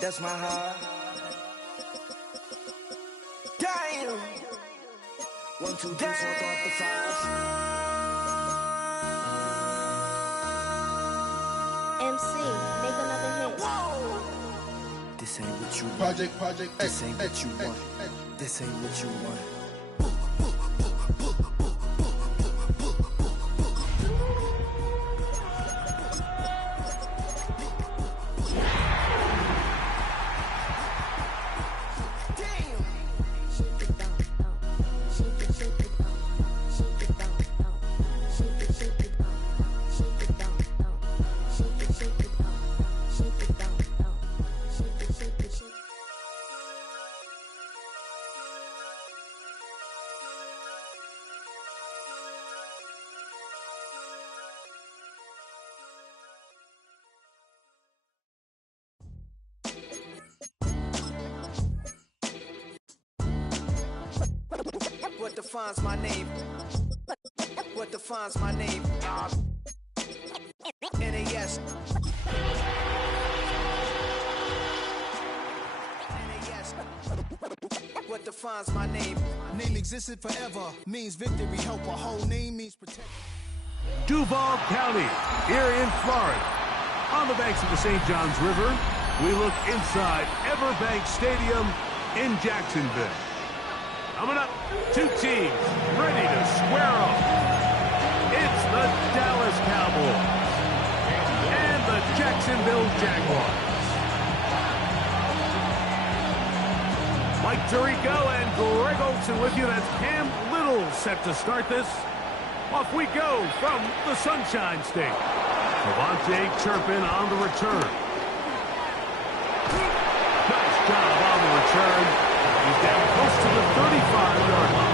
That's my heart. Damn. 1, 2, 3, 4, 5. MC, make another hit. Whoa. This ain't what you want. Project This ain't what you want. This ain't what you want. What defines my name? What defines my name? NAS. What defines my name? Name existed forever, means victory. Help a whole name means protect. Duval County, here in Florida. On the banks of the St. Johns River, we look inside Everbank Stadium in Jacksonville. Coming up, two teams ready to square off. It's the Dallas Cowboys and the Jacksonville Jaguars. Mike Tirico and Greg Olson with you. That's Cam Little set to start this. Off we go from the Sunshine State. Devontae Turpin on the return. Nice job on the return. He's down close to the 35-yard line.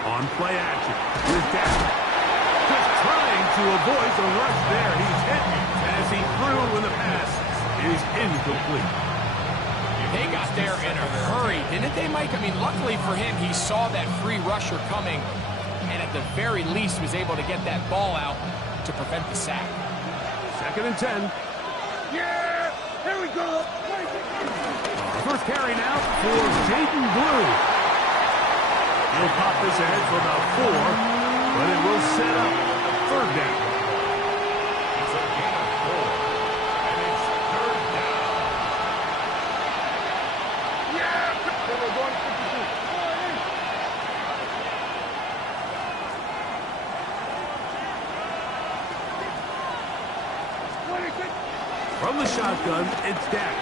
On play action, here's Dak. Just trying to avoid the rush there. He's hit as he threw when the pass is incomplete. They got there in a hurry, didn't they, Mike? I mean, luckily for him, he saw that free rusher coming, and at the very least was able to get that ball out to prevent the sack. 2nd and 10. Yeah! Here we go! First carry now for Jaden Blue. He'll pop this ahead for about 4, but it will set up 3rd down. It's a gain of 4, and it's 3rd down. Yeah! We're going 52. From the shotgun, it's Dak.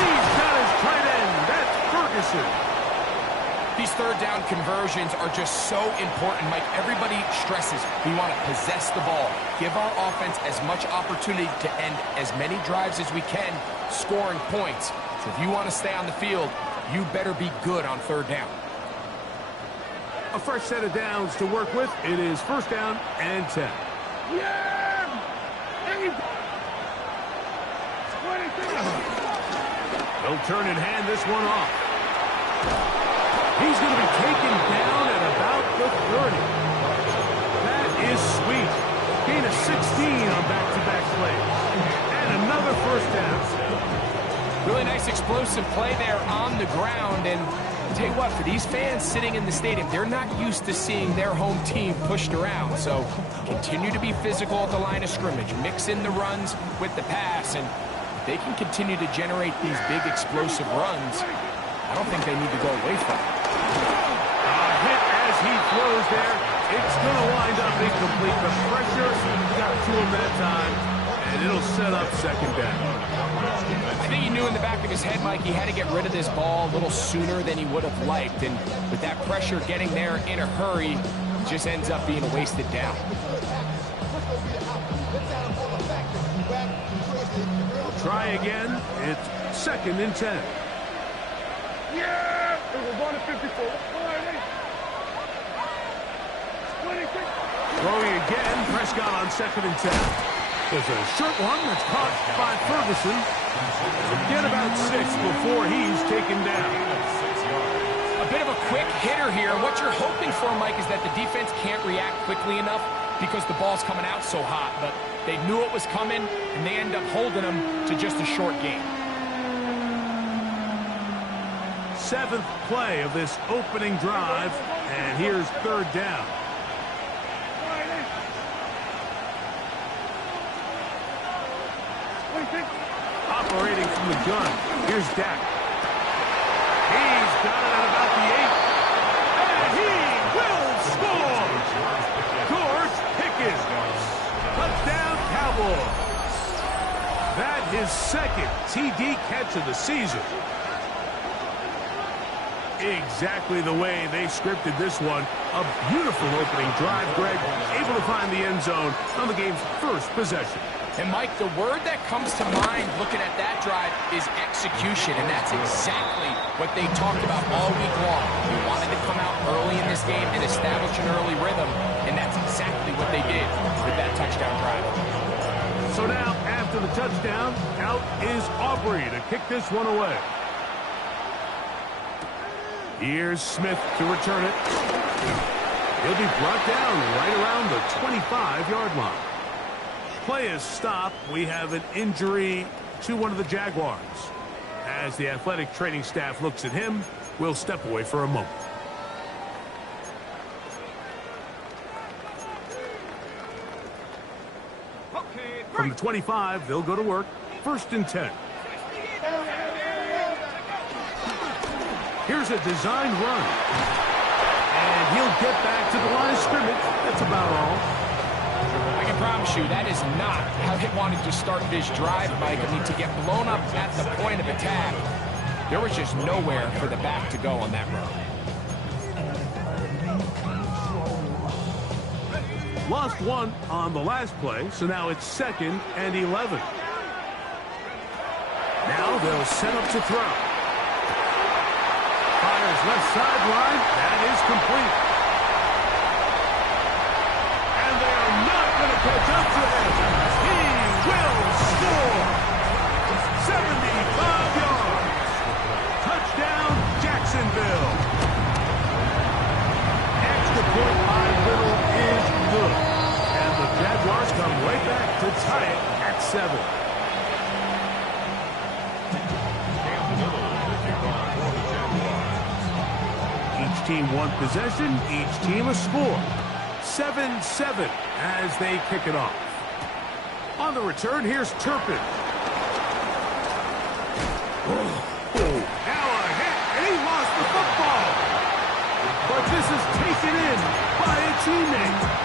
He's got his tight end. That's Ferguson. These 3rd down conversions are just so important, Mike. Everybody stresses we want to possess the ball, give our offense as much opportunity to end as many drives as we can, scoring points. So if you want to stay on the field, you better be good on 3rd down. A fresh set of downs to work with. It is 1st down and 10. Yeah! He'll turn and hand this one off. He's going to be taken down at about the 30. That is sweet. Gain of 16 on back-to-back plays. And another 1st down. Really nice explosive play there on the ground. And I'll tell you what, for these fans sitting in the stadium, they're not used to seeing their home team pushed around. So continue to be physical at the line of scrimmage. Mix in the runs with the pass. And if they can continue to generate these big explosive runs, I don't think they need to go away from it. Hit as he throws there. It's going to wind up incomplete. The pressure got to him that time, and it'll set up 2nd down. I think he knew in the back of his head, Mike, he had to get rid of this ball a little sooner than he would have liked. And with that pressure getting there in a hurry, it just ends up being a wasted down. We'll try again. It's 2nd and 10. Yeah! And we're going to 54. Throwing again, Prescott on 2nd and 10. There's a short one that's caught by Ferguson. Get about 6 before he's taken down. A bit of a quick hitter here. What you're hoping for, Mike, is that the defense can't react quickly enough because the ball's coming out so hot. But they knew it was coming, and they end up holding them to just a short game. 7th play of this opening drive, and here's 3rd down. Operating from the gun, here's Dak. He's got it at about the 8. And he will score! George Pickens. Touchdown, Cowboys. That his 2nd TD catch of the season. Exactly the way they scripted this one. A beautiful opening drive, Greg. Able to find the end zone on the game's first possession. And, Mike, the word that comes to mind looking at that drive is execution, and that's exactly what they talked about all week long. They wanted to come out early in this game and establish an early rhythm, and that's exactly what they did with that touchdown drive. So now, after the touchdown, out is Aubrey to kick this one away. Here's Smith to return it. He'll be brought down right around the 25-yard line. Play is stopped. We have an injury to one of the Jaguars. As the athletic training staff looks at him, we'll step away for a moment. From the 25, they'll go to work. 1st and 10. Here's a designed run. And he'll get back to the line of scrimmage. That's about all. I can promise you that is not how they wanted to start this drive, Mike. I mean, to get blown up at the point of attack, there was just nowhere for the back to go on that run. Lost one on the last play, so now it's 2nd and 11. Now they'll set up to throw. Fires left sideline. That is complete. And they are not going to catch up to him. He will score. 75 yards. Touchdown, Jacksonville. Extra point by Little is good. And the Jaguars come right back to tie it at 7. Each team one possession, each team a score. 7-7 as they kick it off. On the return, here's Turpin. Now a hit, and he lost the football. But this is taken in by a teammate.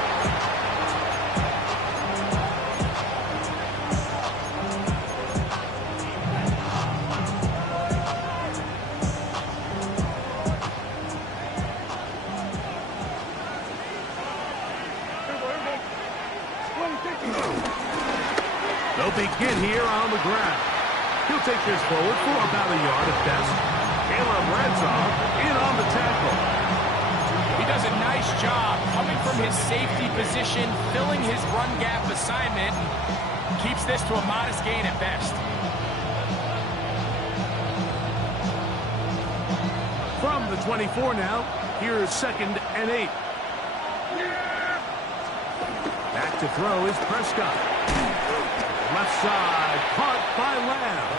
They'll begin here on the ground. He'll take this forward for about a yard at best. Caleb Ransall in on the tackle. He does a nice job coming from his safety position, filling his run gap assignment, and keeps this to a modest gain at best. From the 24 now, here's 2nd and 8. Back to throw is Prescott. Left side, caught by Lamb.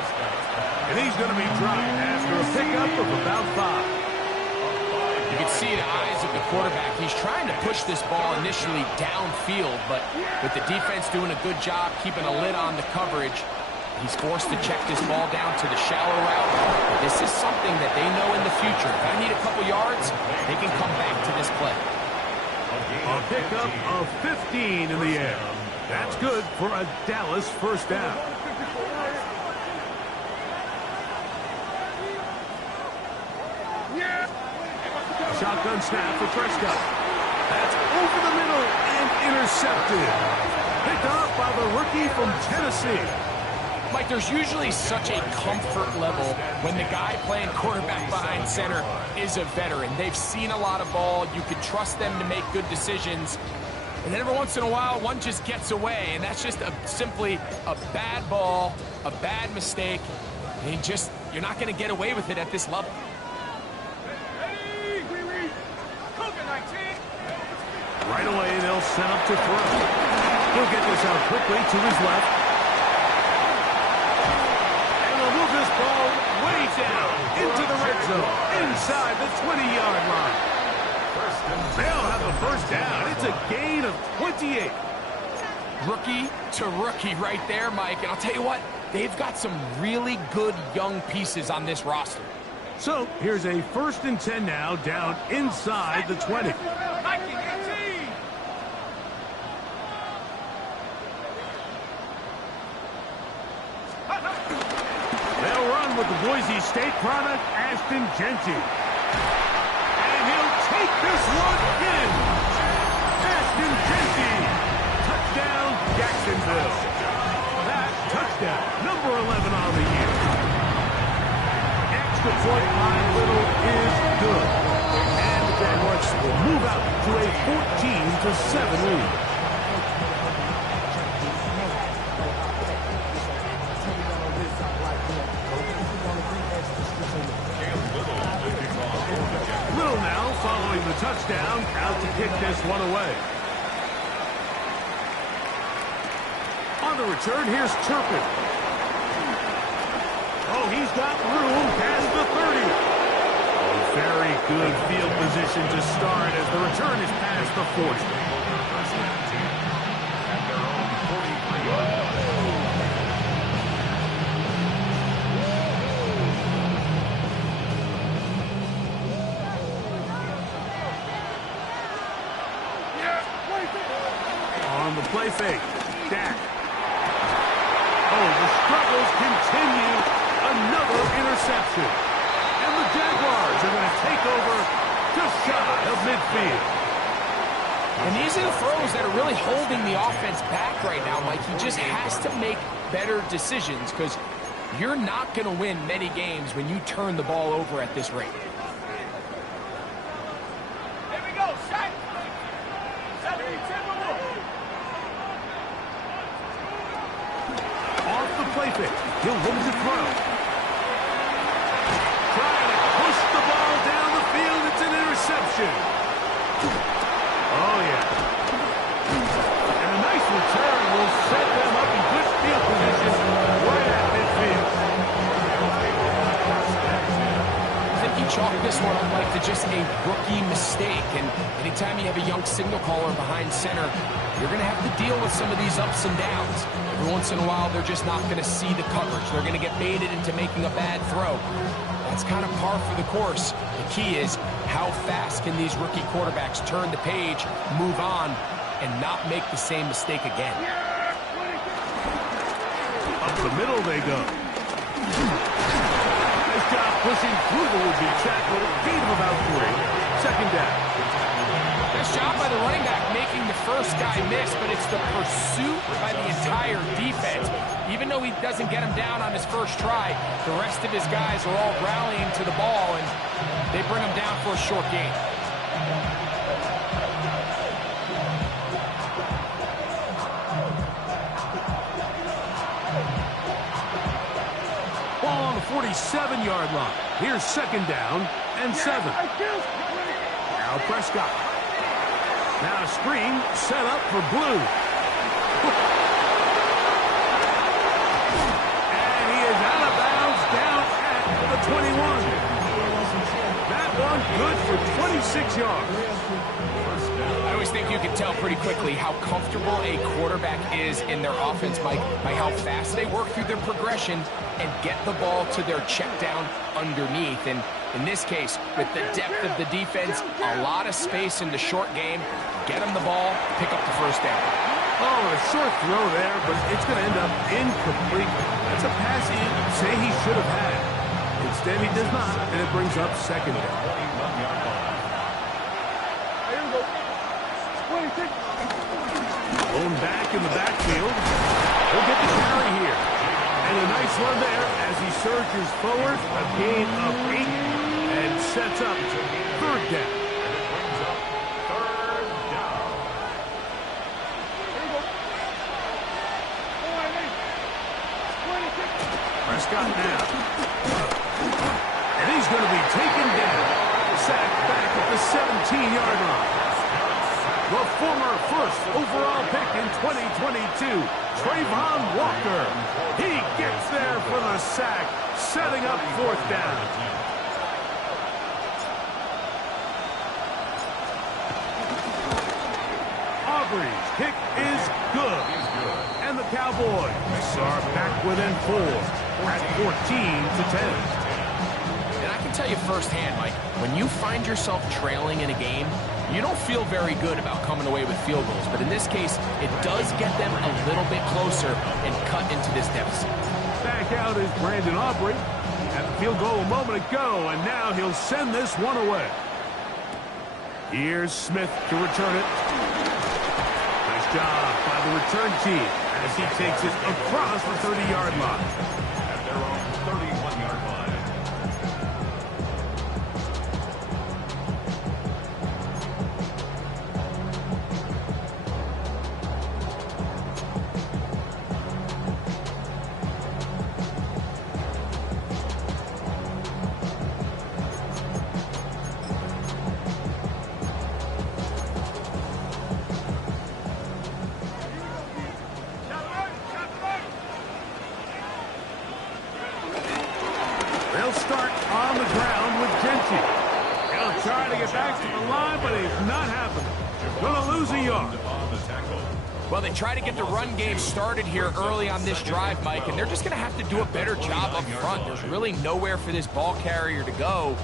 And he's going to be dropped after a pickup of about 5. You can see the eyes of the quarterback. He's trying to push this ball initially downfield, but with the defense doing a good job keeping a lid on the coverage, he's forced to check this ball down to the shallow route. But this is something that they know in the future. If I need a couple yards, they can come back to this play. A pickup of 15 in the air. That's good for a Dallas first down. Shotgun snap for Prescott. That's over the middle and intercepted. Picked up by the rookie from Tennessee. Mike, there's usually such a comfort level when the guy playing quarterback behind center is a veteran. They've seen a lot of ball. You can trust them to make good decisions. And then every once in a while, one just gets away, and that's just simply a bad ball, a bad mistake. And you're not going to get away with it at this level. Right away, they'll set up to throw. He'll get this out quickly to his left. And they'll move this ball way down into the red zone, inside the 20-yard line. They'll have the first down. It's a gain of 28. Rookie to rookie right there, Mike. And I'll tell you what, they've got some really good young pieces on this roster. So here's a 1st and 10 now, down inside the 20. They'll run with the Boise State product, Ashton Genty. And he'll take this one in. Ashton Genty. Touchdown, Jacksonville. That touchdown, number 11 on the year. Extra point line little is good. And the Jaguars will move out to a 14-7 lead. Little now following the touchdown, out to kick this one away. On the return, here's Turpin. Oh, he's got room past the 30. Oh, very good field position to start as the return is past the 40. On the play fake, Dak. Oh, the struggles continue. Another interception. And the Jaguars are going to take over just shy of midfield. And these are the throws that are really holding the offense back right now, Mike. He just has to make better decisions because you're not going to win many games when you turn the ball over at this rate. Here we go, shot. Off the play fake. He'll look to throw. Trying to push the ball down the field. It's an interception. Oh, yeah. And a nice return will set them up in good field position right at midfield. I think he chalked this one up, Mike, to just a rookie mistake. And anytime you have a young signal caller behind center, you're going to have to deal with some of these ups and downs. Every once in a while, they're just not going to see the coverage. They're going to get baited into making a bad throw. That's kind of par for the course. The key is how fast can these rookie quarterbacks turn the page, move on, and not make the same mistake again. Up the middle they go. Nice job pushing through the would-be tackle. Gain of about 3. Second down. Nice job by the running back making the first guy miss, but it's the pursuit by the entire defense. Even though he doesn't get him down on his first try, the rest of his guys are all rallying to the ball, and they bring him down for a short gain. Ball on the 47-yard line. Here's second down and 7. Now Prescott. Now a screen set up for Blue. And he is out of bounds down at the 21. That one good for 26 yards. I always think you can tell pretty quickly how comfortable a quarterback is in their offense, Mike, by how fast they work through their progression and get the ball to their check down underneath. And in this case, with the depth of the defense, a lot of space in the short game, get him the ball, pick up the first down. Oh, a short throw there, but it's going to end up incomplete. That's a pass he'd say he should have had. Instead, he does not, and it brings up second down. Blown back in the backfield. He'll get the carry here. And Nice one there as he surges forward, a gain of 8, and sets up third down. Prescott now. And he's going to be taken down. Sacked back at the 17-yard line. The former first overall pick in 2022, Trayvon Walker. He gets there for the sack, setting up fourth down. Aubrey's kick is good. And the Cowboys are back within 4 at 14-10. And I can tell you firsthand, Mike, when you find yourself trailing in a game, you don't feel very good about coming away with field goals. But in this case, it does get them a little bit closer and cut into this deficit. Back out is Brandon Aubrey. Had the field goal a moment ago, and now he'll send this one away. Here's Smith to return it. Nice job by the return team as he takes it across the 30-yard line. At their own 31-yard line. They'll start on the ground with Genty. He'll try to get back to the line, but it's not happening. Gonna lose a yard. Well, they try to get the run game started here early on this drive, Mike, and they're just going to have to do a better job up front. There's really nowhere for this ball carrier to go.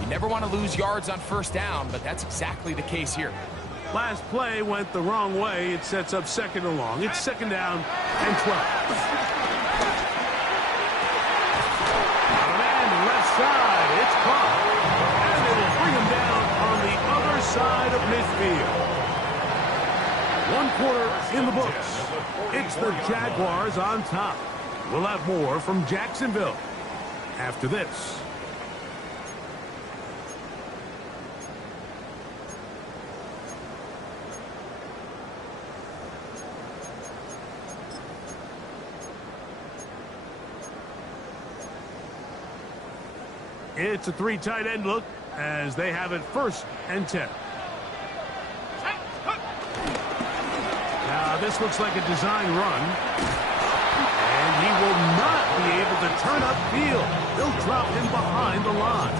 You never want to lose yards on first down, but that's exactly the case here. Last play went the wrong way. It sets up second and long. It's second down and 12. Side, it's caught, and it'll bring him down on the other side of midfield. 1 quarter in the books. It's the Jaguars on top. We'll have more from Jacksonville after this. It's a 3 tight end look as they have it 1st and 10. Now this looks like a design run. And he will not be able to turn upfield. They'll drop him behind the line.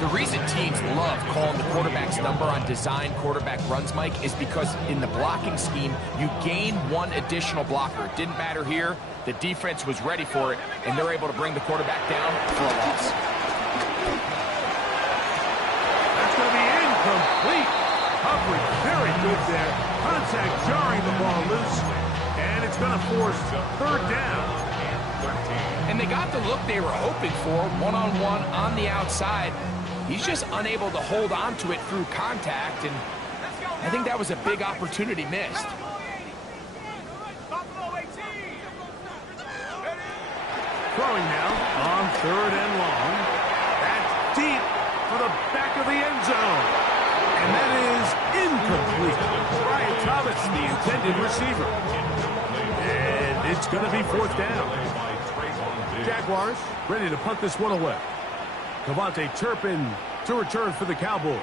The reason teams love calling the quarterback's number on design quarterback runs, Mike, is because in the blocking scheme, you gain 1 additional blocker. It didn't matter here. The defense was ready for it, and they're able to bring the quarterback down for a loss. That's going to be incomplete. Coverage very good there. Contact jarring the ball loose, and it's going to force 3rd down. And they got the look they were hoping for, one-on-one on the outside. He's just unable to hold on to it through contact, and I think that was a big opportunity missed. Throwing now on 3rd and long. That's deep for the back of the end zone. And that is incomplete. Brian Thomas, the intended receiver. And it's going to be 4th down. Jaguars ready to punt this one away. Cavante Turpin to return for the Cowboys.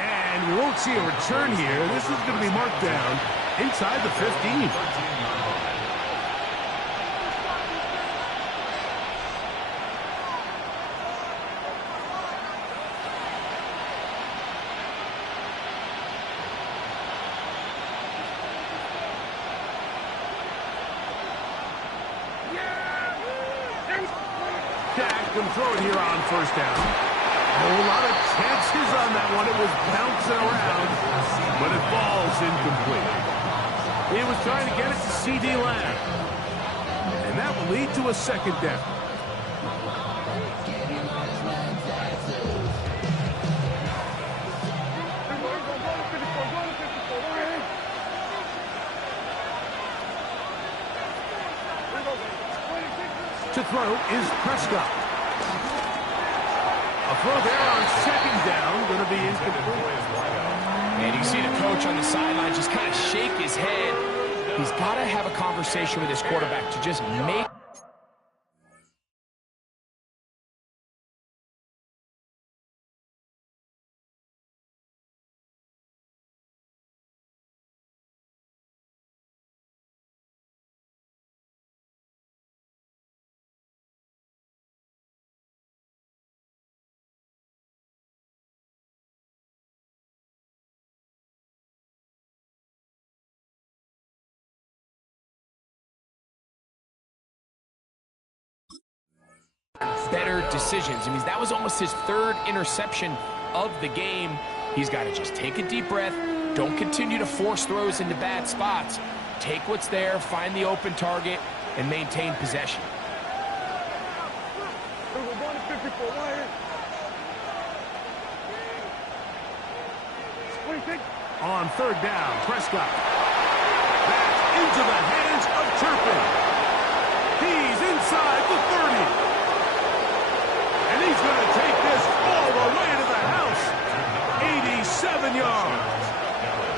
And we won't see a return here. This is going to be marked down inside the 15. Can throw it here on 1st down. A whole lot of chances on that one. It was bouncing around, but it falls incomplete. He was trying to get it to C.D. Lamb. And that will lead to a 2nd down. to throw is Prescott. A throw there on second down, going to be incomplete. And you see the coach on the sideline just kind of shake his head. He's got to have a conversation with his quarterback to just make better decisions. I mean, that was almost his third interception of the game. He's got to just take a deep breath. Don't continue to force throws into bad spots. Take what's there, find the open target, and maintain possession. On third down, Prescott. Back into the hands of Turpin. He's inside the 30. And he's going to take this all the way to the house. 87 yards.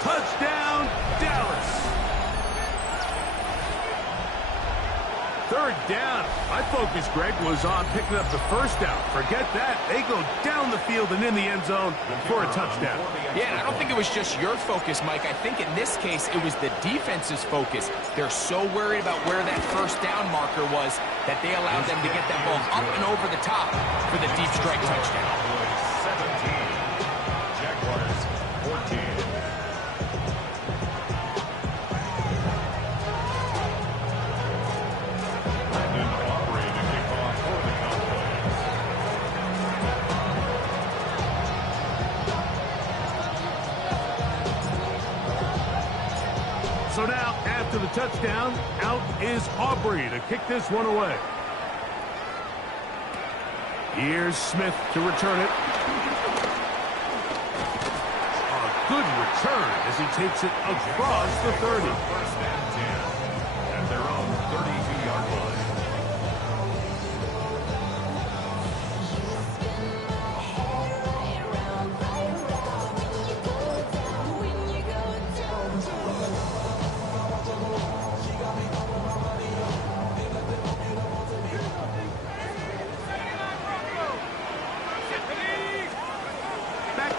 Touchdown, Dallas. Third down. My focus, Greg, was on picking up the first down. Forget that. They go down the field and in the end zone for a touchdown. Yeah, and I don't think it was just your focus, Mike. I think in this case, it was the defense's focus. They're so worried about where that first down marker was that they allowed them to get that ball up and over the top for the deep strike touchdown. 17, Jaguars 14. So now, after the touchdown, out is Aubrey to kick this one away. Here's Smith to return it. A good return as he takes it across the 30. First and 10 at their own 32-yard line.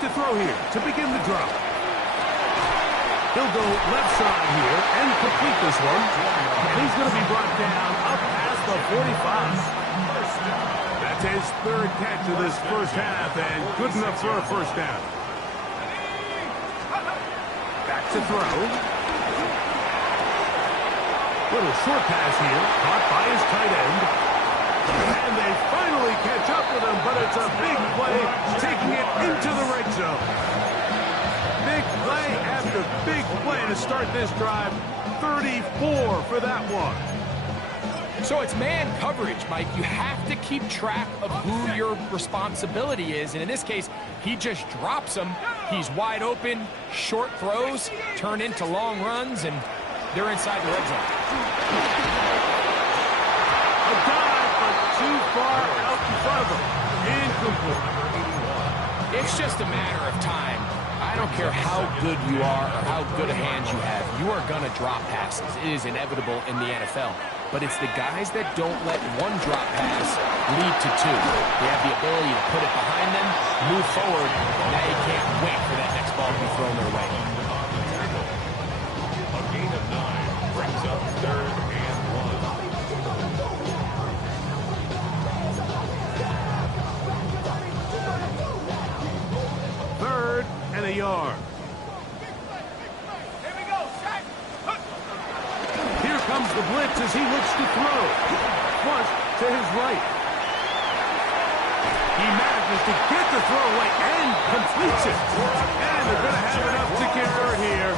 To throw here to begin the drop. He'll go left side here and complete this one. And he's going to be brought down up past the 45. That's his third catch of this first half and good enough for a first down. Back to throw. Little short pass here, caught by his tight end. And they finally catch up with him, but it's a big play, taking it into the red zone. Big play after big play to start this drive. 34 for that one. So it's man coverage, Mike. You have to keep track of who your responsibility is. And in this case, he just drops him. He's wide open. Short throws turn into long runs, and they're inside the red zone. Too far out in front of him. Incomplete. It's just a matter of time. I don't care how good you are or how good a hand you have. You are going to drop passes. It is inevitable in the NFL. But it's the guys that don't let one drop pass lead to two. They have the ability to put it behind them, move forward, and now you can't wait for that next ball to be thrown their way. A gain of 9 brings up third and 1. Third and a yard. Here we go, set. Here comes the blitz as he looks to throw. Flush to his right. He manages to get the throw away and completes it. And they're going to have enough to convert here.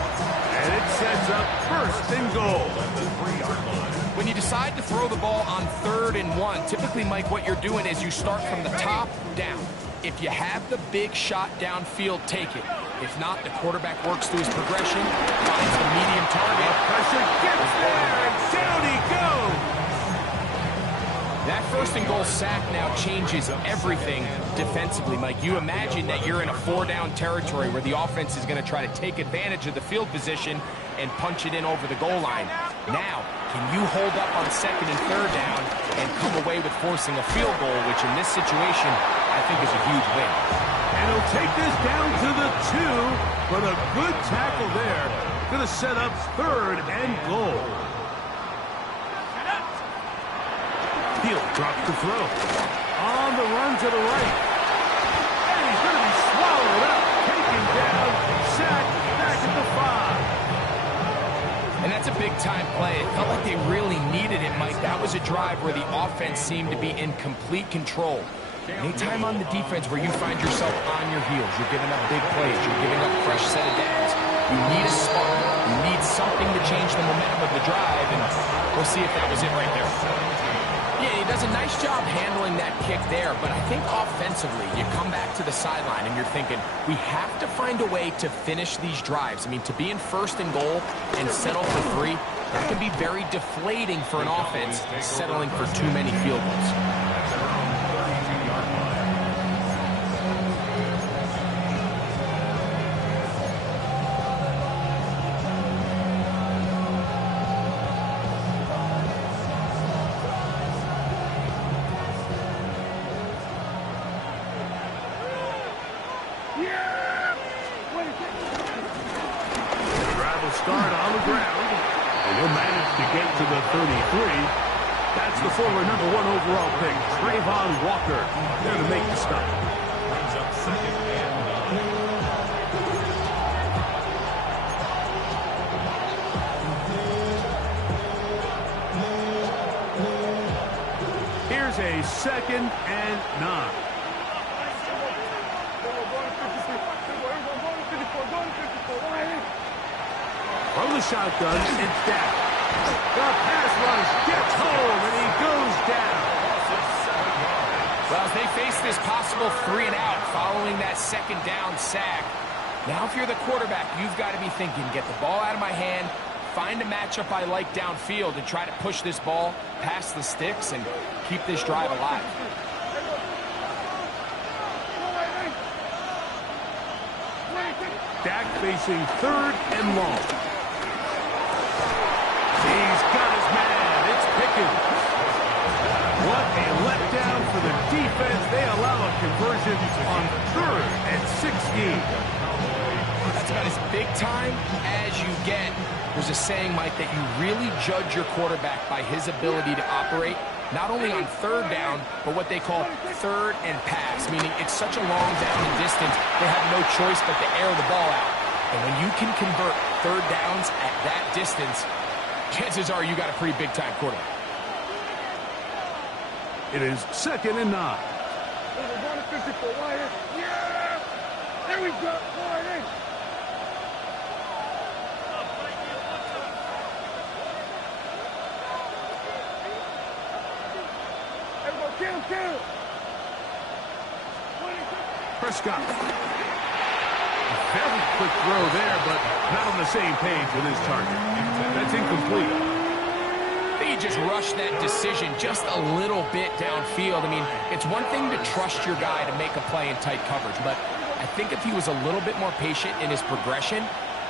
And it sets up first and goal. When you decide to throw the ball on 3rd and 1, typically, Mike, what you're doing is you start from the top down. If you have the big shot downfield, take it. If not, the quarterback works through his progression, finds the medium target. Pressure gets there, and down he goes. That first and goal sack now changes everything defensively, Mike. You imagine that you're in a 4-down territory where the offense is going to try to take advantage of the field position and punch it in over the goal line. Now, can you hold up on 2nd and 3rd down and come away with forcing a field goal, which in this situation, I think is a huge win. And he'll take this down to the 2, but a good tackle there. Going to set up 3rd and goal. He'll drop the throw. On the run to the right. And he's going to be swallowed up. Taken down. Sacked back at the 5. And that's a big-time play. It felt like they really needed it, Mike. That was a drive where the offense seemed to be in complete control. Anytime on the defense where you find yourself on your heels, you're giving up big plays, you're giving up fresh set of downs, you need a spark. You need something to change the momentum of the drive, and we'll see if that was it right there. Yeah, he does a nice job handling that kick there, but I think offensively, you come back to the sideline and you're thinking, we have to find a way to finish these drives. I mean, to be in 1st and goal and settle for 3, that can be very deflating for an offense settling for too many field goals. Start on the ground, and he'll manage to get to the 33. That's the former #1 overall pick, Trayvon Walker, there to make the stop. Brings up 2nd and 9. Here's a 2nd and 9. From the shotgun, it's down. The pass rush gets home, and he goes down. Well, as they face this possible 3 and out following that 2nd down sack, now if you're the quarterback, you've got to be thinking, get the ball out of my hand, find a matchup I like downfield, and try to push this ball past the sticks and keep this drive alive. Dak facing 3rd and long. He's got his man. It's Pickens. What a letdown for the defense. They allow a conversion on 3rd and 16. That's about as big time as you get. There's a saying, Mike, that you really judge your quarterback by his ability to operate, not only on 3rd down, but what they call 3rd and pass, meaning it's such a long down and distance, they have no choice but to air the ball out. And when you can convert 3rd downs at that distance, chances are you got a pretty big-time quarterback. It is 2nd and 9. There we go. Kill. Prescott. Very quick throw there, but not on the same page with his target. That's incomplete. He just rushed that decision just a little bit downfield. I mean, it's one thing to trust your guy to make a play in tight coverage, but I think if he was a little bit more patient in his progression,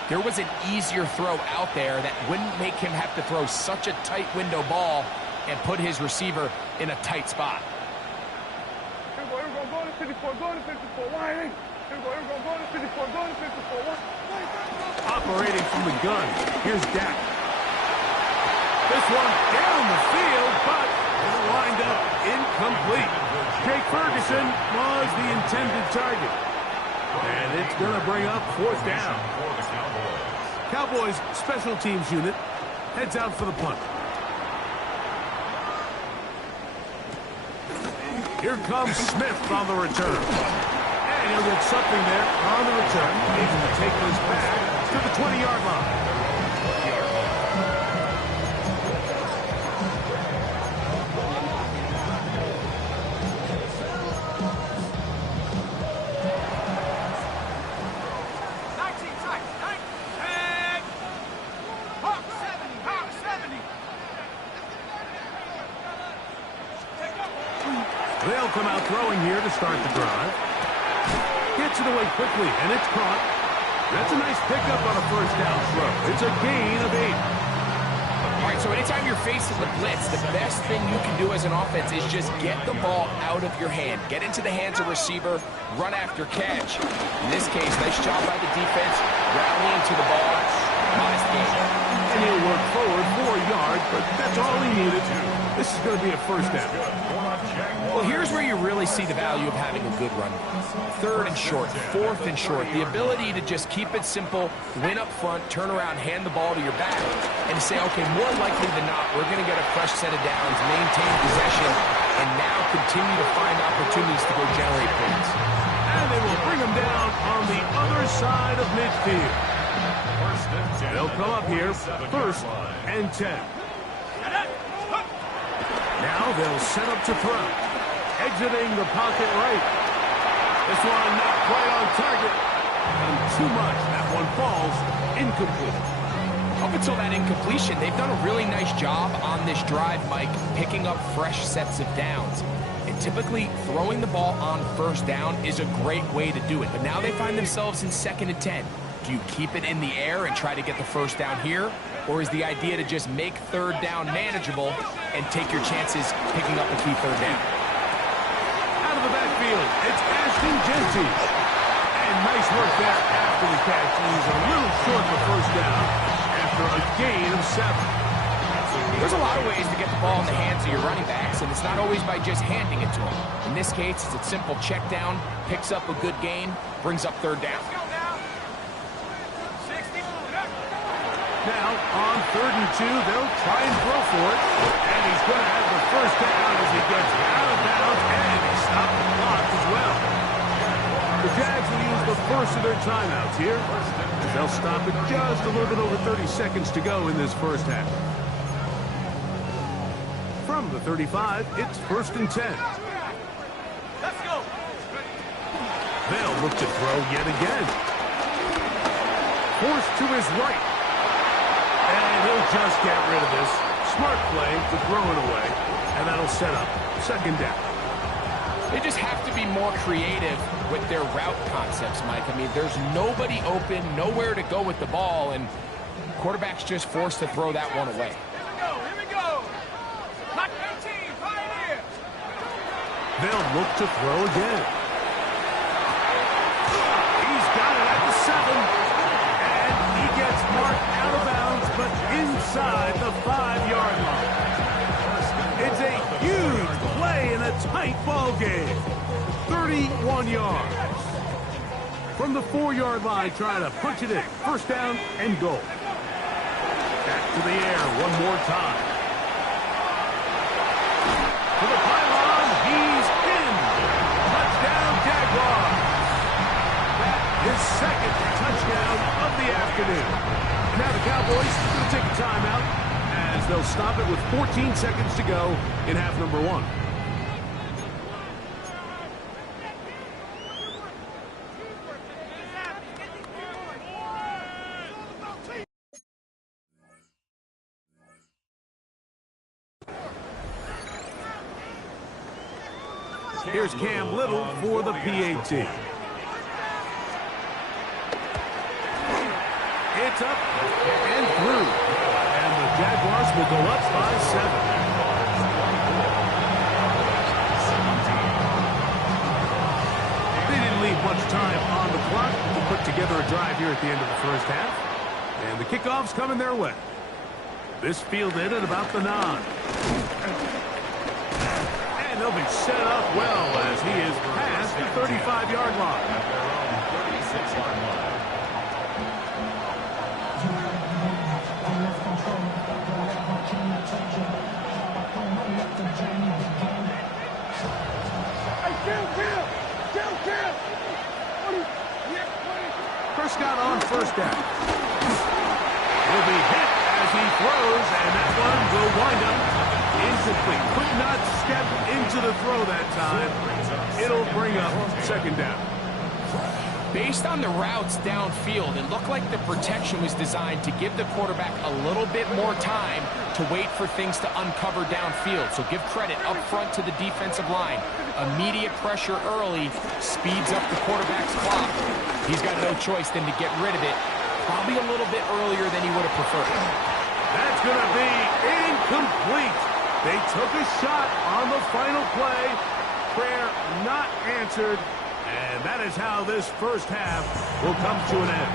there was an easier throw out there that wouldn't make him have to throw such a tight window ball and put his receiver in a tight spot. Operating from the gun, here's Dak. This one down the field, but it'll wind up incomplete. Jake Ferguson was the intended target. And it's going to bring up 4th down. for the Cowboys. Cowboys special teams unit heads out for the punt. Here comes Smith on the return. And he'll get something there on the return. Able to take this back to the 20-yard line. They'll come out throwing here to start the drive. Gets it away quickly, and it's caught. That's a nice pickup on a first down throw. It's a gain of 8. All right, so anytime you're facing the blitz, the best thing you can do as an offense is just get the ball out of your hand. Get into the hands of receiver, run after catch. In this case, nice job by the defense, rallying to the ball. Modest gain. And he'll work forward for a yard, but that's all he needed. This is going to be a first down. Well, here's where you really see the value of having a good run. 3rd and short, 4th and short. The ability to just keep it simple, win up front, turn around, hand the ball to your back, and say, okay, more likely than not, we're going to get a fresh set of downs, maintain possession, and now continue to find opportunities to go generate points. And they will bring him down on the other side of midfield. They'll come up here, 1st and 10. Now they'll set up to throw. Exiting the pocket right. This one not quite on target. And too much. That one falls incomplete. Up until that incompletion, they've done a really nice job on this drive, Mike, picking up fresh sets of downs. And typically, throwing the ball on 1st down is a great way to do it. But now they find themselves in 2nd and 10. Do you keep it in the air and try to get the 1st down here? Or is the idea to just make 3rd down manageable and take your chances picking up a key 3rd down? Out of the backfield, it's Ashton Genty. And nice work there after the catch. He's a little short for 1st down after a gain of 7. There's a lot of ways to get the ball in the hands of your running backs, and it's not always by just handing it to them. In this case, it's a simple check down, picks up a good gain, brings up 3rd down. Now, on 3rd and 2, they'll try and throw for it. And he's going to have the 1st down as he gets out of bounds, and he stopped the clock as well. The Jags will use the first of their timeouts here, as they'll stop it just a little bit over 30 seconds to go in this first half. From the 35, it's 1st and 10. Let's go. They'll look to throw yet again. Forced to his right. And he'll just get rid of this. Smart play to throw it away. And that'll set up 2nd down. They just have to be more creative with their route concepts, Mike. I mean, there's nobody open, nowhere to go with the ball, and quarterback's just forced to throw that one away. Here we go. Lock 18, Pioneer. They'll look to throw again. He's got it at the 7. And he gets marked out of bounds, but inside the 5-yard line. It's a huge play in a tight ball game. 31 yards. From the 4-yard line, trying to punch it in. 1st down and goal. Back to the air one more time. To the pylon, he's in. Touchdown, Jaguars. That is 2nd touchdown of the afternoon. And now the Cowboys are going to take a timeout as they'll stop it with 14 seconds to go in half number 1. Here's Cam Little for the PAT. It's up and through. And the Jaguars will go up by 7. They didn't leave much time on the clock to put together a drive here at the end of the first half. And the kickoff's coming their way. This fielded at about the 9. And they'll be set up well as he is past the 35-yard line. Prescott on 1st down. Will be hit as he throws, and that one will wind up incomplete. Could not step into the throw that time. It'll bring up 2nd down. Based on the routes downfield, it looked like the protection was designed to give the quarterback a little bit more time to wait for things to uncover downfield. So give credit up front to the defensive line. Immediate pressure early speeds up the quarterback's clock. He's got no choice than to get rid of it, probably a little bit earlier than he would have preferred. That's going to be incomplete. They took a shot on the final play. Prayer not answered. And that is how this first half will come to an end.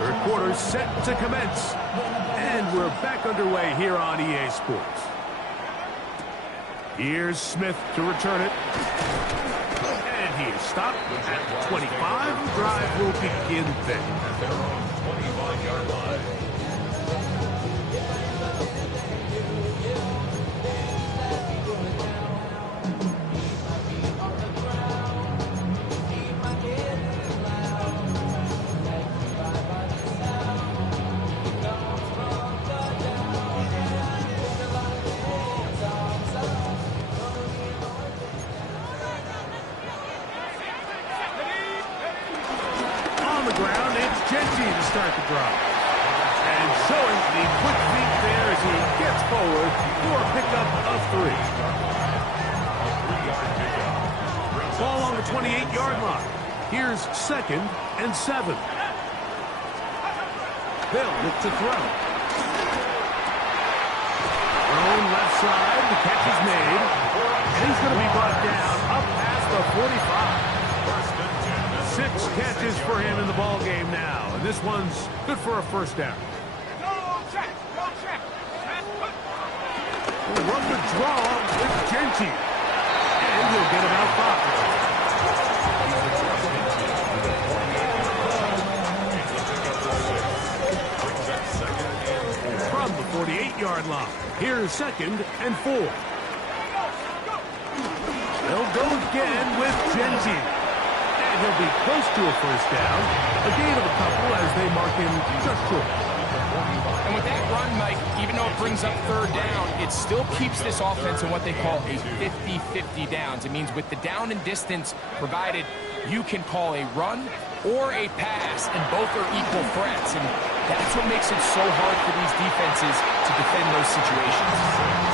Third quarter set to commence. And we're back underway here on EA Sports. Here's Smith to return it. And he is stopped at the 25. The drive will begin then. They're on 25-yard line. Start the drive. And showing the quick feet there as he gets forward for a pickup of 3. Ball on the 28-yard line. Here's 2nd and 7. They'll look to throw. Thrown left side. The catch is made. And he's going to be brought down up past the 45. 6 catches for him in the ball game now, and this one's good for a first down. Run the draw with Genty, and he'll get about 5. From the 48-yard line, here's 2nd and 4. They'll go again with Genty. He'll be close to a first down. A gain of a couple as they mark him just short. And with that run, Mike, even though it brings up 3rd down, it still keeps this offense in what they call a 50-50 downs. It means with the down and distance provided, you can call a run or a pass, and both are equal threats. And that's what makes it so hard for these defenses to defend those situations.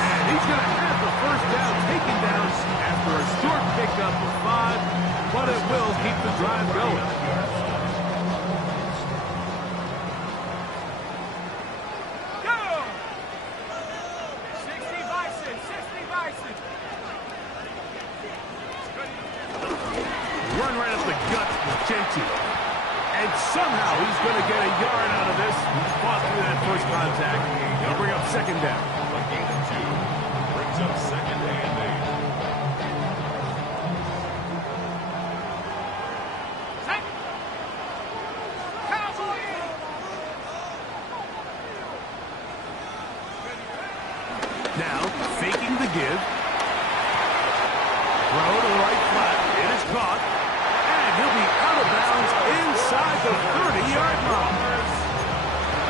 And he's going to have the first down taken down after a short pickup of 5. But it will keep the drive going. Go! 60 Bison, 60 Bison. Run right up the gut with Genty. And somehow he's going to get a yard out of this. Fought through that first contact. He'll bring up 2nd down. A gain of 2 brings up 2nd and 8. Now, faking the give. Throw to the right flat. It is caught. And he'll be out of bounds inside the 30-yard line.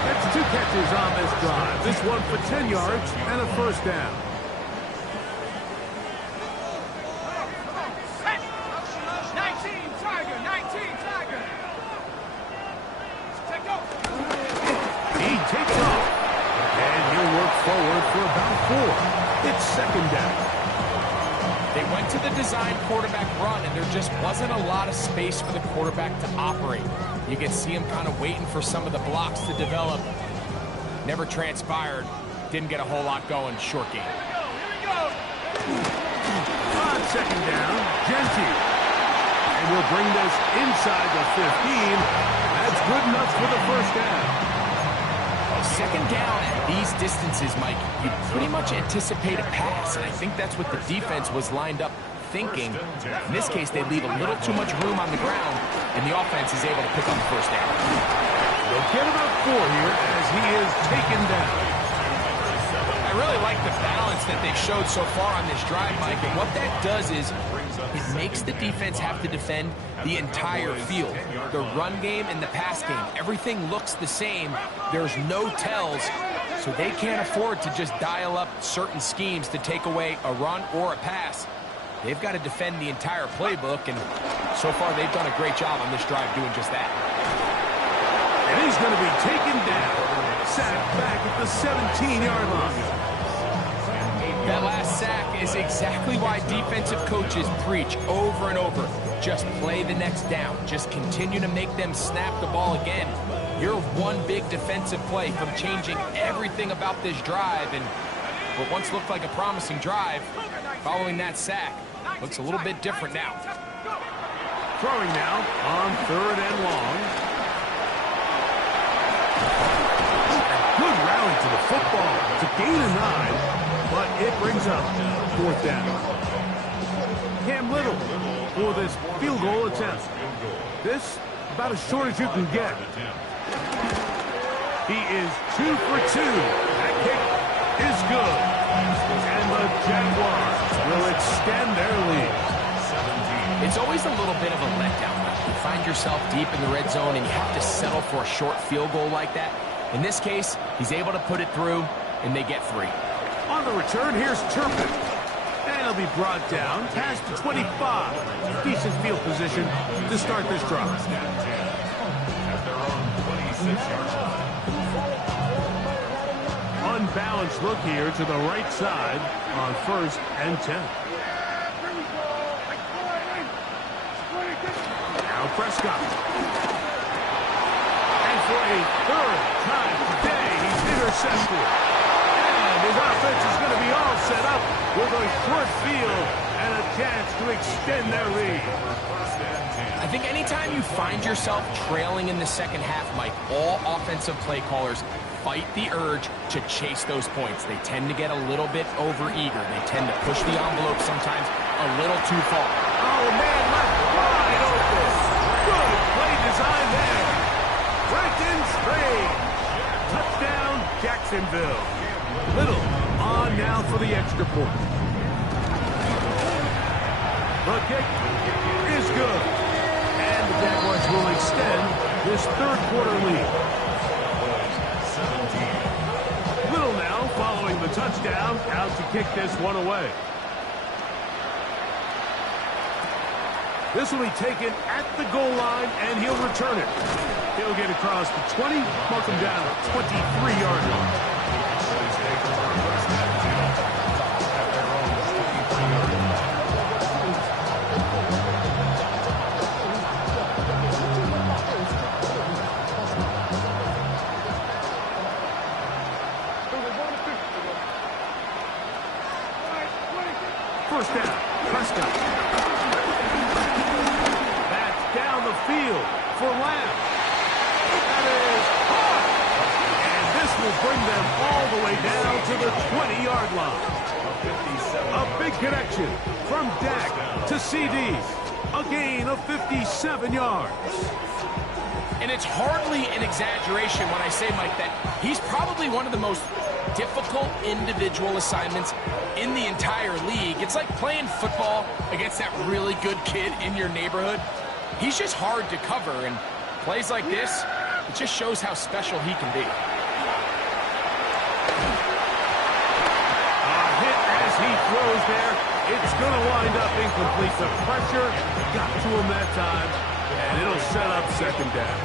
That's 2 catches on this drive. This one for 10 yards and a first down. He takes off. And he'll work forward for about 4. It's 2nd down. They went to the design quarterback run, and there just wasn't a lot of space for the quarterback to operate. You can see him kind of waiting for some of the blocks to develop. Never transpired. Didn't get a whole lot going. Short game. On 2nd down, Genty. And we'll bring this inside the 15. That's good enough for the first down. 2nd down at these distances, Mike, you pretty much anticipate a pass, and I think that's what the defense was lined up thinking. In this case, they leave a little too much room on the ground, and the offense is able to pick up the first down. They'll get about 4 here as he is taken down. I really like the balance that they've showed so far on this drive, Mike, and what that does is it makes the defense have to defend the entire field. The run game and the pass game, everything looks the same. There's no tells, so they can't afford to just dial up certain schemes to take away a run or a pass. They've got to defend the entire playbook, and so far they've done a great job on this drive doing just that. And he's going to be taken down. Sacked back at the 17-yard line. That last sack is exactly why defensive coaches preach over and over. Just play the next down. Just continue to make them snap the ball again. You're one big defensive play from changing everything about this drive, and what once looked like a promising drive, following that sack, looks a little bit different now. Throwing now on 3rd and long. Good rally to the football. It's a gain of 9, but it brings up 4th down. Cam Little for this field goal attempt. This about as short as you can get. He is 2 for 2. That kick is good. And the Jaguars will extend their lead. It's always a little bit of a letdown. You find yourself deep in the red zone and you have to settle for a short field goal like that. In this case, he's able to put it through, and they get 3. On the return, here's Turpin. And he'll be brought down past the 25. Decent field position to start this drive. Unbalanced look here to the right side on 1st and 10. Now Prescott. And for a 3rd time today, he's intercepted. And his offense is going to be all set up with a short field and a chance to extend their lead. I think anytime you find yourself trailing in the second half, Mike, all offensive play callers fight the urge to chase those points. They tend to get a little bit overeager. They tend to push the envelope sometimes a little too far. Oh, man, left wide open. Good play design there. Brenton Strange. Touchdown, Jacksonville. Little on now for the extra point. The kick is good. And the Jaguars will extend this 3rd quarter lead. Little now following the touchdown, out to kick this one away. This will be taken at the goal line, and he'll return it. He'll get across the 20, mark him down at 23-yard line. First down, Prescott. That's down the field for Lamb. That is caught. And this will bring them all the way down to the 20-yard line. A big connection from Dak to CD. A gain of 57 yards. And it's hardly an exaggeration when I say, Mike, that he's probably one of the most difficult individual assignments in the entire league. It's like playing football against that really good kid in your neighborhood. He's just hard to cover, and plays like this, it just shows how special he can be. A hit as he throws there. It's going to wind up incomplete. The pressure got to him that time, and it'll set up 2nd down.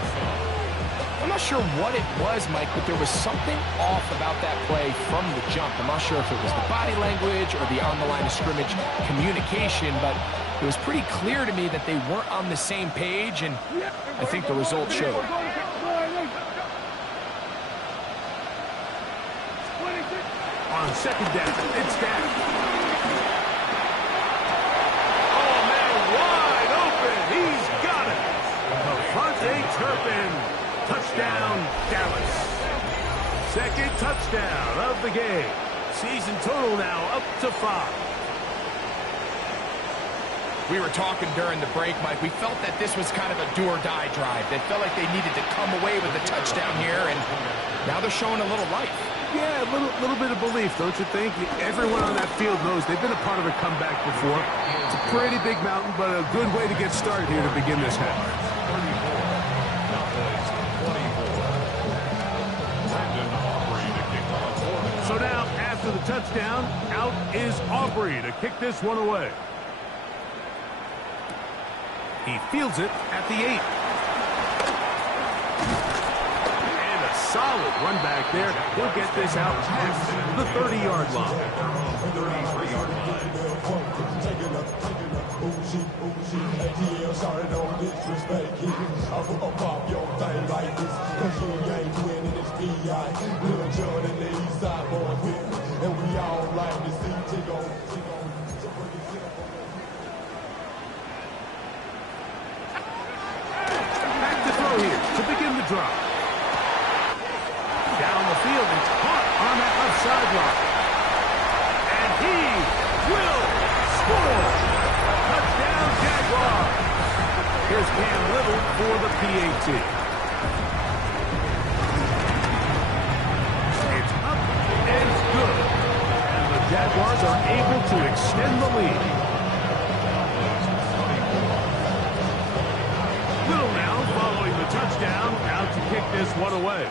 I'm not sure what it was, Mike, but there was something off about that play from the jump. I'm not sure if it was the body language or the on-the-line of scrimmage communication, but it was pretty clear to me that they weren't on the same page, and I think the result showed. On 2nd down, it's Dak. Oh, man, wide open. He's got it. Devontae Turpin. Touchdown, Dallas. 2nd touchdown of the game. Season total now up to 5. We were talking during the break, Mike. We felt that this was kind of a do-or-die drive. They felt like they needed to come away with a touchdown here, and now they're showing a little life. Yeah, a little bit of belief, don't you think? Everyone on that field knows they've been a part of a comeback before. It's a pretty big mountain, but a good way to get started here to begin this half. So now, after the touchdown, out is Aubrey to kick this one away. He fields it at the 8. And a solid run back there. He'll get this out past the 30-yard line. 33-yard line. Back to throw here to begin the drive. Down the field and caught on that left sideline. And he will score. Touchdown, Jaguars. Here's Cam Little for the PAT. It's up and good. And the Jaguars are able to extend the lead. Little now following the touchdown, out to kick this one away.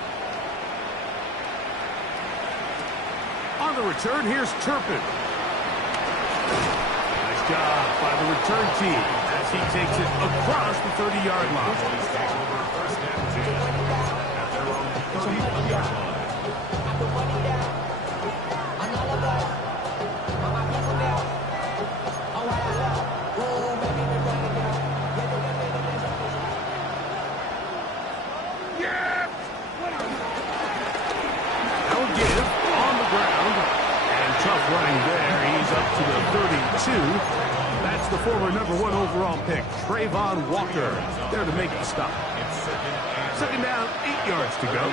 On the return, here's Turpin. Nice job by the return team as he takes it across the 30-yard line. First and 10 at their own 31-yard line. That'll give on the ground. And tough running there. He's up to the 32. That's the former #1 overall pick, Trayvon Walker, there to make the stop. Second down, 8 yards to go.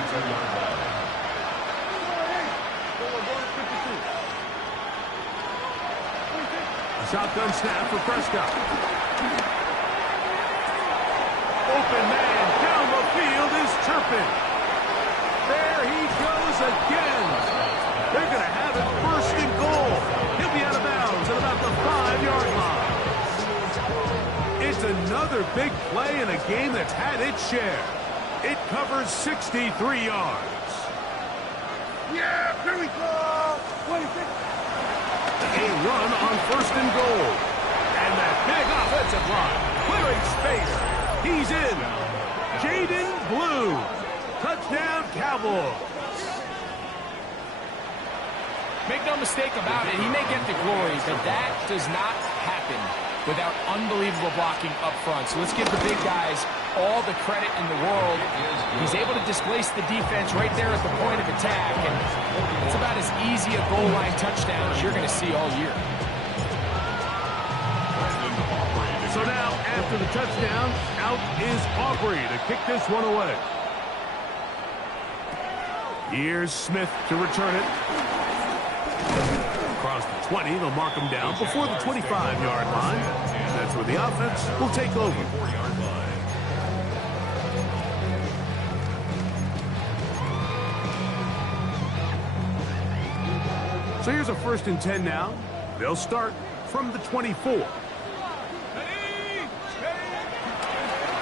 A shotgun snap for Prescott. Open man down the field is Turpin. There he goes again. They're going to have it first and goal. He'll be out of bounds at about the 5-yard line. It's another big play in a game that's had its share. It covers 63 yards. Yeah, here we go. A run on first and goal. And that big offensive line clearing space. He's in. Jaden Blue. Touchdown, Cowboys. Make no mistake about it, he may get the glory, but that does not happen without unbelievable blocking up front. So let's give the big guys all the credit in the world. He's able to displace the defense right there at the point of attack, and it's about as easy a goal line touchdown as you're going to see all year. So now, after the touchdown, out is Aubrey to kick this one away. Here's Smith to return it. Across the 20, they'll mark him down before the 25-yard line. That's where the offense will take over. So here's a 1st and 10 now. They'll start from the 24.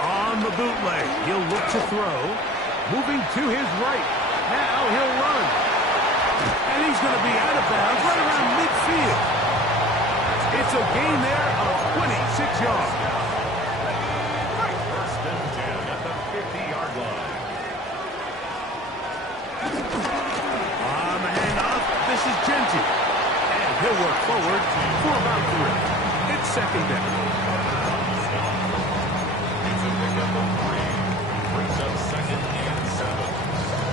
On the bootleg, he'll look to throw. Moving to his right. Now he'll run. And he's going to be out of bounds right around midfield. It's a gain there of 26 yards. First and 10 at the 50-yard line. On the handoff, this is Genty. And he'll work forward for about 3. It's second down. It's a pickup of 3. Brings up 2nd and 7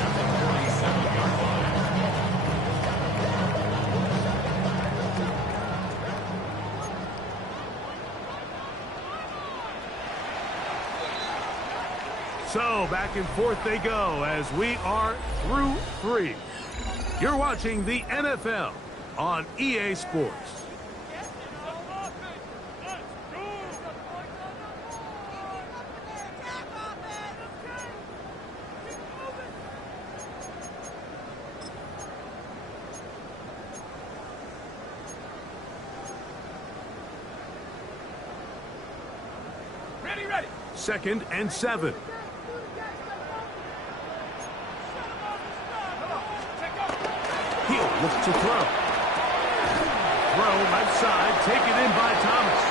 at the 47-yard line. So back and forth they go as we are through 3. You're watching the NFL on EA Sports. Ready. 2nd and 7. He'll look to throw. Throw left side, taken in by Thomas.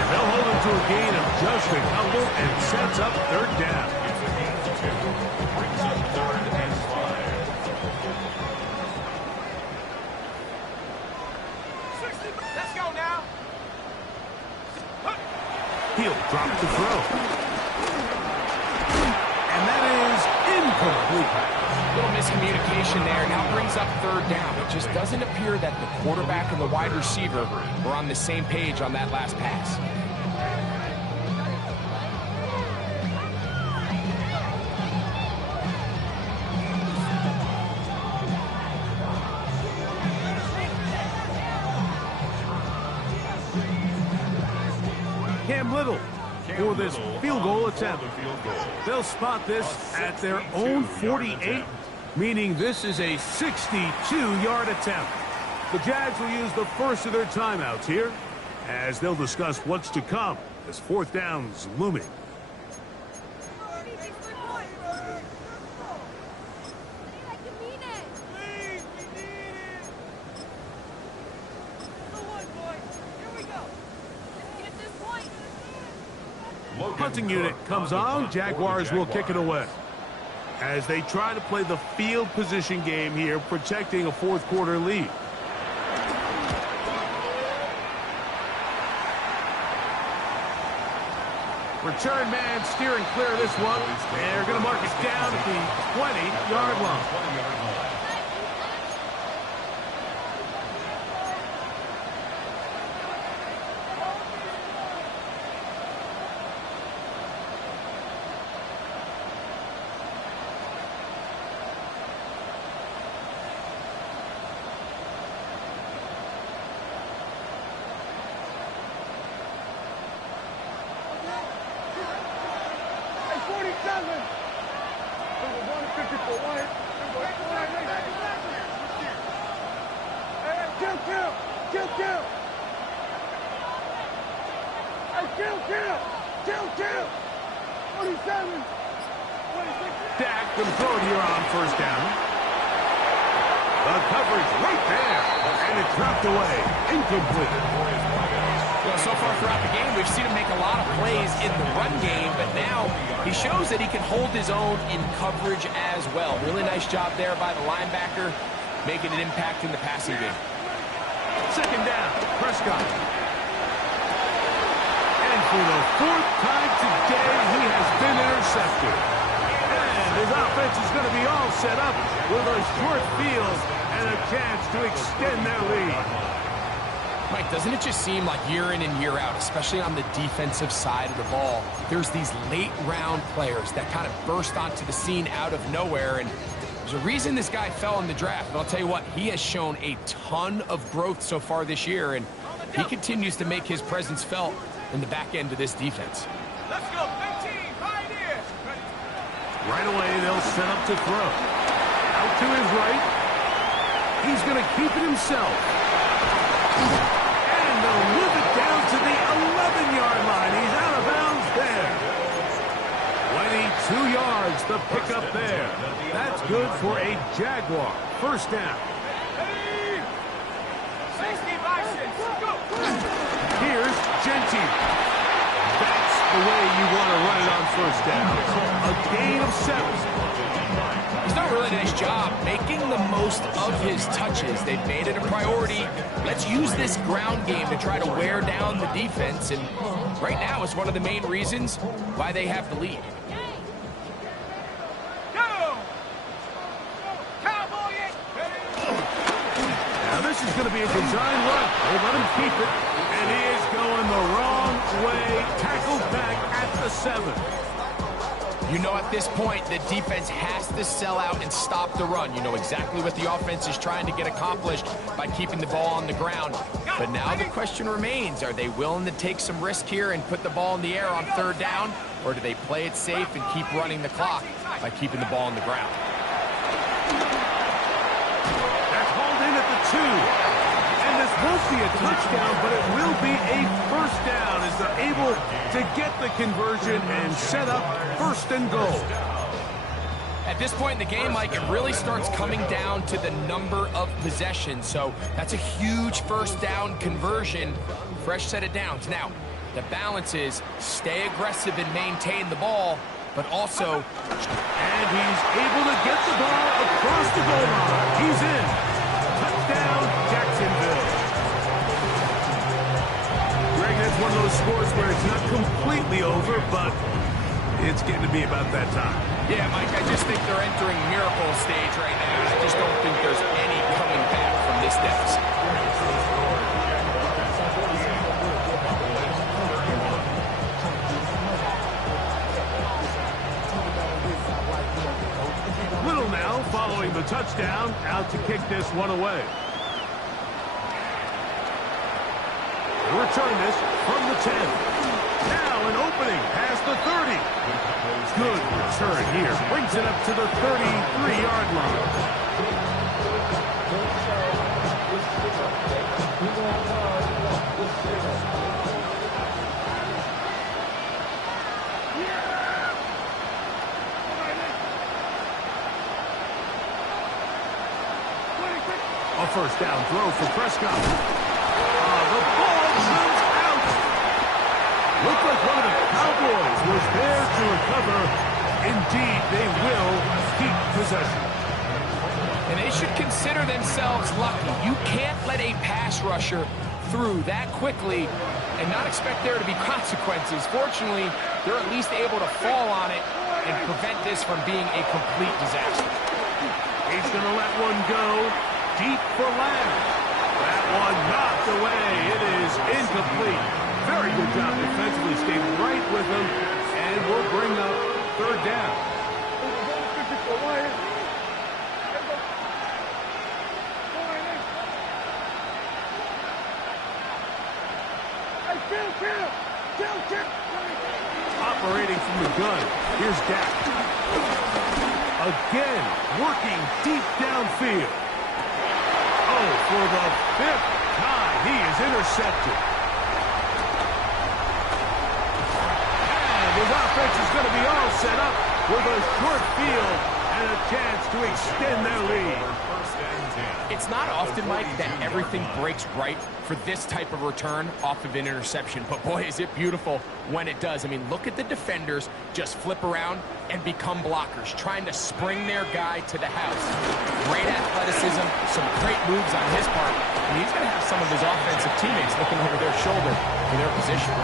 And they'll hold him to a gain of just a couple and sets up third down. Brings up 3rd and 5. Let's go now. He'll drop to throw. And that is incomplete. Little miscommunication there. Now brings up third down. It just doesn't appear that the quarterback and the wide receiver were on the same page on that last pass. Cam Little for this field goal attempt. They'll spot this at their own 48, meaning this is a 62-yard attempt. The Jags will use the first of their timeouts here as they'll discuss what's to come as fourth down's looming. Punting unit comes on. Jaguars will kick it away as they try to play the field position game here, protecting a fourth quarter lead. Return man steering clear of this one. They're going to mark it down at the 20-yard line. Dak can throw it here on first down. The coverage right there, and it's dropped away. Incomplete. Well, so far throughout the game, we've seen him make a lot of plays in the run game, but now he shows that he can hold his own in coverage as well. Really nice job there by the linebacker, making an impact in the passing game. Second down, Prescott. And for the fourth time today, he has been intercepted. And his offense is going to be all set up with a short field and a chance to extend their lead. Mike, doesn't it just seem like year in and year out, especially on the defensive side of the ball, there's these late-round players that kind of burst onto the scene out of nowhere, and there's a reason this guy fell in the draft, but I'll tell you what, he has shown a ton of growth so far this year, and he continues to make his presence felt in the back end of this defense. Let's go, 15, pioneer. Right away, they'll set up to throw. Out to his right. He's going to keep it himself. And they'll move it down to the 11-yard line. He's out of bounds there. 22 yards, the pickup there. That's good for a Jaguar. First down. 60 Bisons, go. Here's Genty. That's the way you want to run it on first down. A gain of 7. He's done a really nice job making the most of his touches. They've made it a priority. Let's use this ground game to try to wear down the defense, and right now it's one of the main reasons why they have the lead. Go! Cowboys! Now this is going to be a design run. They let him keep it, and he is going the wrong way. Tackled back at the 7. You know, at this point, the defense has to sell out and stop the run. You know exactly what the offense is trying to get accomplished by keeping the ball on the ground. But now the question remains, are they willing to take some risk here and put the ball in the air on third down? Or do they play it safe and keep running the clock by keeping the ball on the ground? That's hauled in at the 2. And this won't be a touchdown, but it will be a first down as they're able to get the conversion and set up first and goal. At this point in the game, Mike, it really starts coming down to the number of possessions. So that's a huge first down conversion. Fresh set of downs. Now, the balance is stay aggressive and maintain the ball, but also... And he's able to get the ball across the goal line. He's in. Touchdown, Jacksonville. Greg, that's one of those scores where it's not completely over, but it's getting to be about that time. Yeah, Mike, I just think they're entering miracle stage right now. I just don't think there's any coming back from this deficit. Little now following the touchdown, out to kick this one away. Return this from the 10. Now an opening past the 30. Good return here. Brings it up to the 33-yard line. A first down throw for Prescott. The ball comes out. Looked like one of the Cowboys was there to recover. Indeed, they will keep possession. And they should consider themselves lucky. You can't let a pass rusher through that quickly and not expect there to be consequences. Fortunately, they're at least able to fall on it and prevent this from being a complete disaster. He's going to let one go deep for Lamb. That one knocked away. It is incomplete. Very good job defensively. Stayed right with him, and will bring up third down. Operating from the gun. Here's Dak. Again, working deep downfield. Oh, for the fifth time, he is intercepted. And his offense is going to be all set up with a short field and a chance to extend their lead. It's not often, Mike, that everything breaks right for this type of return off of an interception. But, boy, is it beautiful when it does. I mean, look at the defenders just flip around and become blockers, trying to spring their guy to the house. Great athleticism, some great moves on his part. And he's going to have some of his offensive teammates looking over their shoulder for their position.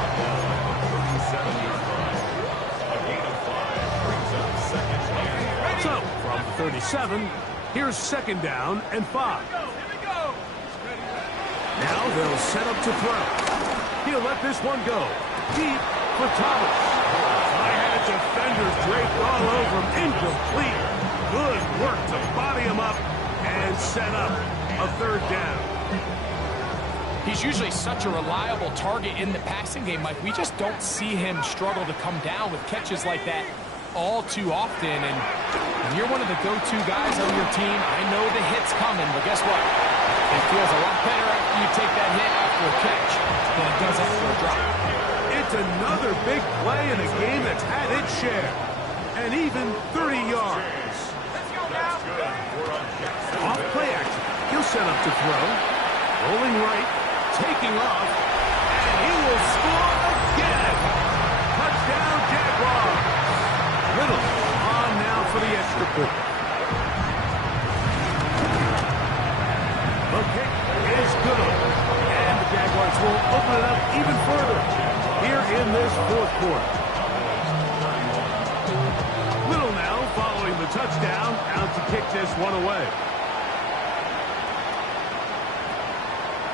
So, from 37, here's second down and 5. Now they'll set up to throw. He'll let this one go. Deep for Thomas. I had defenders draped all over him. Incomplete. Good work to body him up and set up a third down. He's usually such a reliable target in the passing game, Mike. We just don't see him struggle to come down with catches like that all too often. And when you're one of the go-to guys on your team, I know the hit's coming, but guess what? It feels a lot better after you take that hit after a catch than it does after a drop. It's another big play in a game that's had its share. And even 30 yards. Off play action. He'll set up to throw. Rolling right. Taking off. And he will score again. Touchdown, Jaguars. Little on now for the extra point. The kick is good. And the Jaguars will open it up even further here in this fourth quarter. Little now following the touchdown, out to kick this one away.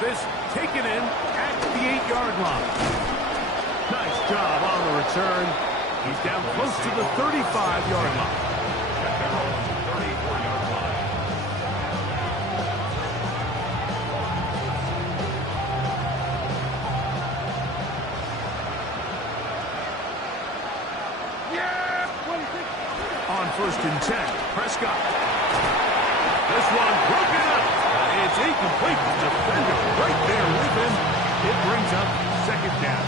This taken in at the 8-yard line. Nice job on the return. He's down close to the 35-yard line. On 1st and 10, Prescott. This one broken up. It's incomplete. Defender right there with him. It brings up second down.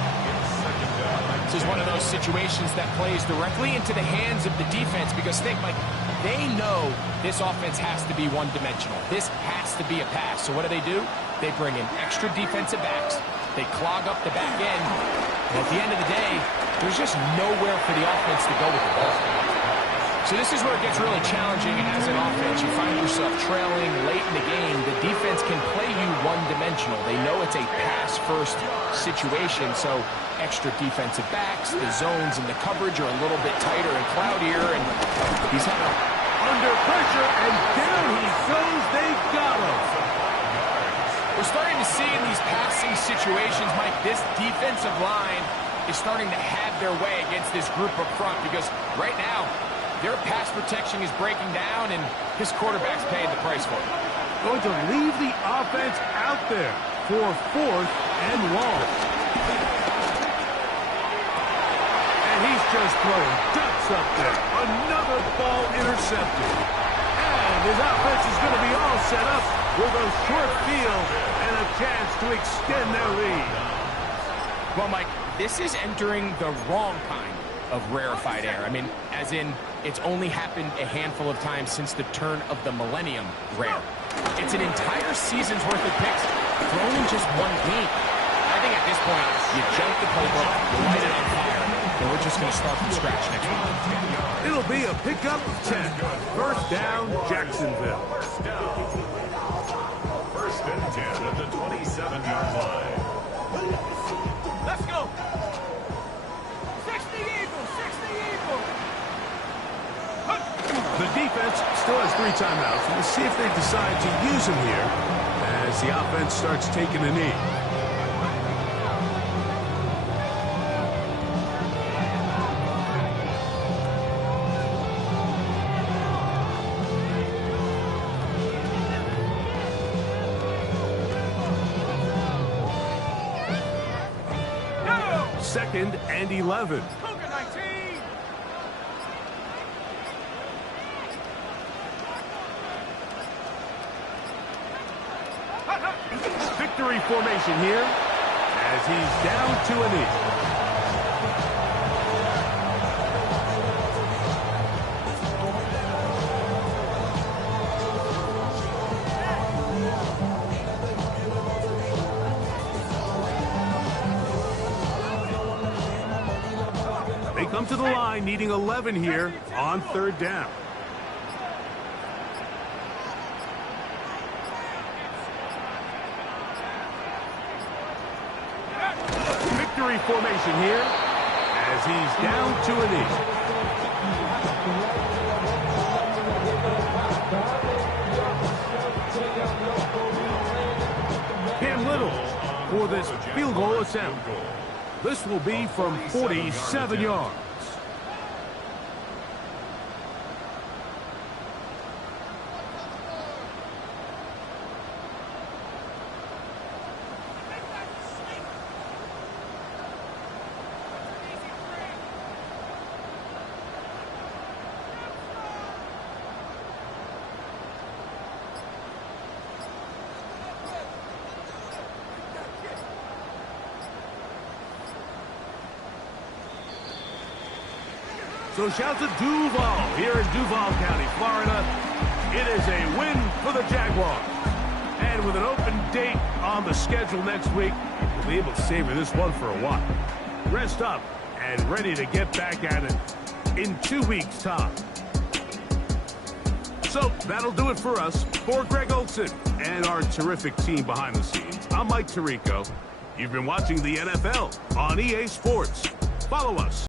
So is one of those situations that plays directly into the hands of the defense because think, like, they know this offense has to be one-dimensional. This has to be a pass. So what do? They bring in extra defensive backs. They clog up the back end. And at the end of the day, there's just nowhere for the offense to go with the ball. So this is where it gets really challenging as an offense. You find yourself trailing late in the game. The defense can play you one-dimensional. They know it's a pass-first situation, so extra defensive backs, the zones and the coverage are a little bit tighter and cloudier, and he's under pressure, and down he goes. They got him. We're starting to see in these passing situations, Mike, this defensive line is starting to have their way against this group up front because right now, their pass protection is breaking down, and his quarterback's paying the price for it. Going to leave the offense out there for 4th and long. And he's just throwing ducks up there. Another ball intercepted. And his offense is going to be all set up with a short field and a chance to extend their lead. Well, Mike, this is entering the wrong kind of rarefied air. I mean, as in, it's only happened a handful of times since the turn of the millennium rare. It's an entire season's worth of picks thrown in just one game. I think at this point, you jump the playbook, you light it on fire, and we're just going to start from scratch next week. It'll be a pickup of 10. First down, Jacksonville. First and 10 at the 27-yard line. Let's go. 60 Eagles, 60 Eagles. The defense still has 3 timeouts. We'll see if they decide to use them here as the offense starts taking a knee. Second and 11. Cougar 19. Victory formation here as he's down to a knee. They come to the line needing 11 here on 3rd down. Victory formation here as he's down to a knee. Cam Little for this field goal attempt. This will be from 47 yards. So shouts at Duval here in Duval County, Florida. It is a win for the Jaguars. And with an open date on the schedule next week, we'll be able to savor this one for a while. Rest up and ready to get back at it in 2 weeks' time. So that'll do it for us. For Greg Olson and our terrific team behind the scenes, I'm Mike Tirico. You've been watching the NFL on EA Sports. Follow us